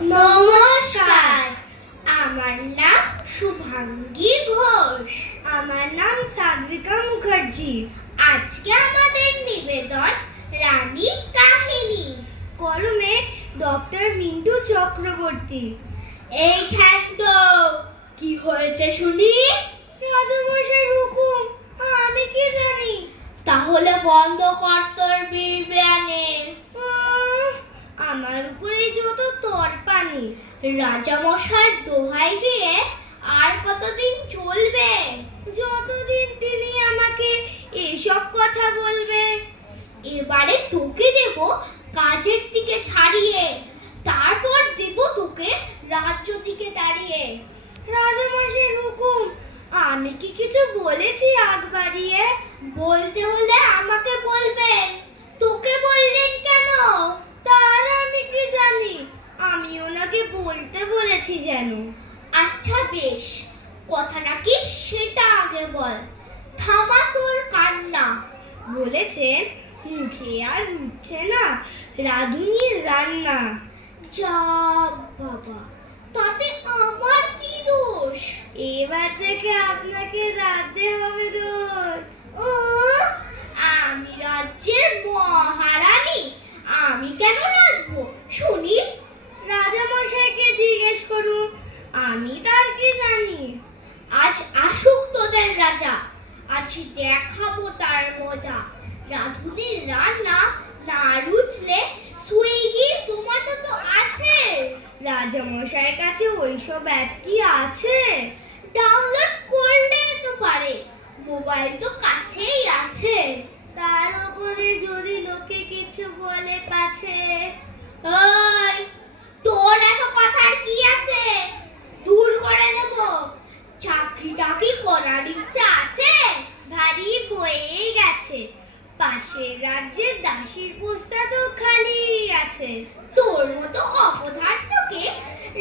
নমস্কার, আমার নাম শুভাঙ্গী ঘোষ। আমার নাম সাধবিকা মুখার্জি। আজকে আমাদের নিবেদন রানীর কাহিনী। কলমে ডক্টর মিন্টু চক্রবর্তী। এইখান তো কি হয়েছে শুনি? রাজামশাইয়ের হুকুম, আমি কি জানি। তাহলে বন্ধ কর তোর বিড়বিড়ানি। আমার উপরে যত তরপানি। রাজামশাইয়ের দোহাই দিয়ে আর কতদিন চলবে? যতদিন তিনি আমাকে এসব কথা বলবে। এবারে তোকে দেব কাজের দিকে ছাড়িয়ে, তারপর দেব তোকে রাজ্য দিকে দাঁড়িয়ে। রাজামশাইয়ের হুকুম, আমি কি কিছু বলেছি আগ বাড়িয়ে? বলতে হলে আমাকে বলবে, তোকে বললেন কেন? তার আমি কি জানি, আমি ওনাকে বলতে বলেছি যেন। আচ্ছা বেশ, কথাটা কি সেটা আগে বল। থামা তোর কান্না। বলেছেন মুখে আর উঠছে না রাঁধুনির রান্না। যা বাবা, তাতে আমার কি দোষ? এবার থেকে আপনাকে রাঁধতে হবে দোষ। আমি রাজ্যের মহারানী, আমি কেন রাঁধবো শুনি? রাজামশাইকে জিজ্ঞেস করুন, আমি তার কি জানি। আজ আসুক তোদের রাজা, আজ দেখাবো তার মজা। রাধুনির রান্না না রুচলে সুইগি জোম্যাটো তো আছে। রাজামশাইয়ের কাছে ওইসব অ্যাপ কি আছে? ডাউনলোড করলে তো পারে, মোবাইল তো কাছেই আছে। তার উপরে যদি লোকে কিছু বলে পাছে। ওই, তোর এত কথার কি আছে? দূর করে দেব। চাকরিটা কি করার ইচ্ছা আছে? ভারী বয়ে গেছে, পাশের রাজ্যের দাসীর পোস্টটা তো খালি আছে। তোর মতো অপদার্থকে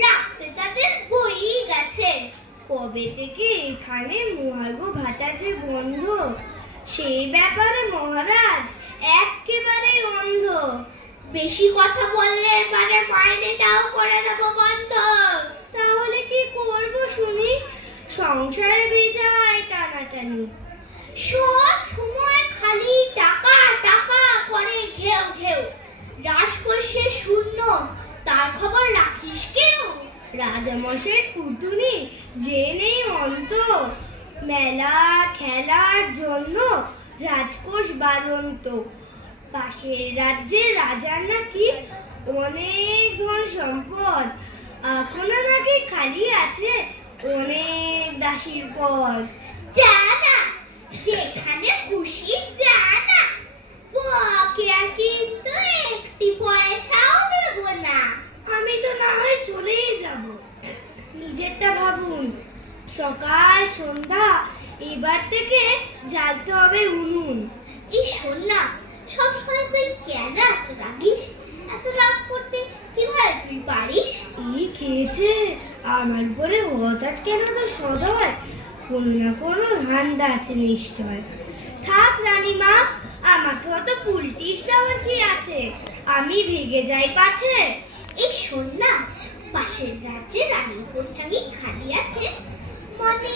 রাখতে তাদের বই গেছে। কবে থেকে এখানে মহার্ঘ ভাটা যে বন্ধ, সেই ব্যাপারে মহারাজ একেবারে অন্ধ। বেশি কথা বললে এবারে মাইনেটাও করে দেব বন্ধ। তাহলে কি করব শুনি? সংসারে বেজায় টানাটানি। সব সময় খালি টাকা টাকা করে ঘেউ ঘেউ। রাজকোষে শূন্য, তার খবর রাখিস কেউ? রাজামশাইয়ের কুটুনি যে নেই অন্ত, মেলা খেলার জন্য রাজকোষ বাড়ন্ত। পাশের রাজ্যে রাজার নাকি অনেক ধন সম্পদ, এখনো নাকি খালি আছে অনেক দাসীর পদ। যা না, যেখানে খুশি যা না, বকেয়া কিন্তু একটি পয়সাও দেব না। আমি তো না হয় চলেই যাব, নিজেরটা ভাবুন। সকাল সন্ধ্যা এবার থেকে জ্বালতে হবে উনুন। এই শোন না, সবসময় তুই কেন এত রাগিস? এত রাগ করতে কিভাবে তুই পারিস? এই খেয়েছে আমার উপরে হঠাৎ কেন তো সদয়? কোনো না কোনো ধান্দা আছে নিশ্চয়। থাক রানীমা, আমাকে অত পুলটিস দেওয়ার কি আছে? আমি ভেগে যাই পাছে। এই শোন না, পাশের রাজ্যে রানীর পোস্টটা কি খালি আছে? মানে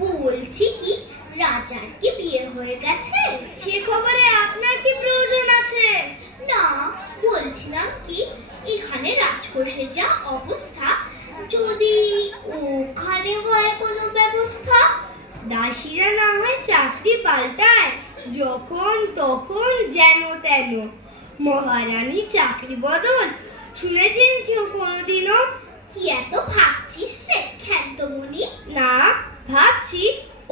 বলছি কি, রাজার কি বিয়ে হয়ে গেছে? সে খবরে আপনার কি প্রয়োজন আছে? না, বলছিলাম কি, এখানে রাজকোষের যা অবস্থা, যদি ওখানে হয় কোনো ব্যবস্থা। দাসীরা না হয় চাকরি পাল্টায় যখন তখন যেন তেন। মহারানী চাকরি বদল শুনেছেন কেউ কোনোদিনও? কি এত ভাবছিস রে ক্ষান্তমণি? না, ভাবছি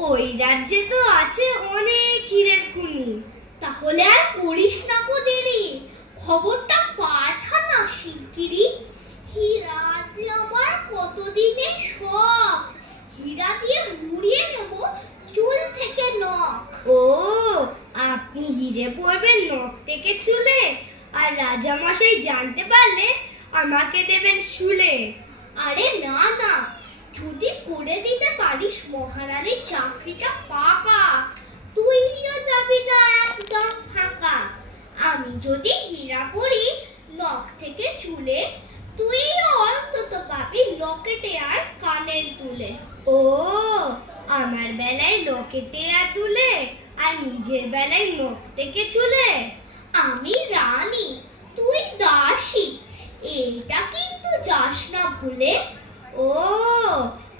ওই রাজ্যে তো আছে অনেক হীরের খুনি। তাহলে আর করিস না কো দেরি, খবরটা পাঠা না শিগগিরই। হীরা যে আমার কতদিনের শখ, হীরা দিয়ে মুড়িয়ে নেব চুল থেকে নখ। ও, আপনি হিরে পরবেন নখ থেকে চুলে, আর রাজামশাই জানতে পারলে আমাকে দেবেন শুলে। আরে না না, যদি করে দিতে পারিস মহারানীর চাকরিটা পাকা, তুইও যাবি না একদম ফাঁকা। আমি যদি হীরা পরি নখ থেকে চুলে, তুইও আমার বেলায় লকেটে আর দুলে, আর নিজের বেলায় নখ থেকে চুলে। আমি রানী, তুই দাসী, এটা কিন্তু যাস না ভুলে। ও,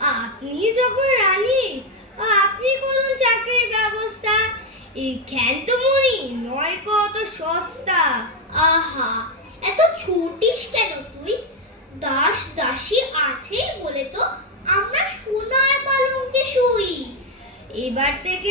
আপনি যখন রানী, আপনি করুন চাকরির ব্যবস্থা। এই ক্ষান্তমণি নয় কত সস্তা। আহা, এত ছুটিস কেন তুই? দাস দাসী আছে বলে তো আমরা সোনার পালঙ্কে শুই। এবার থেকে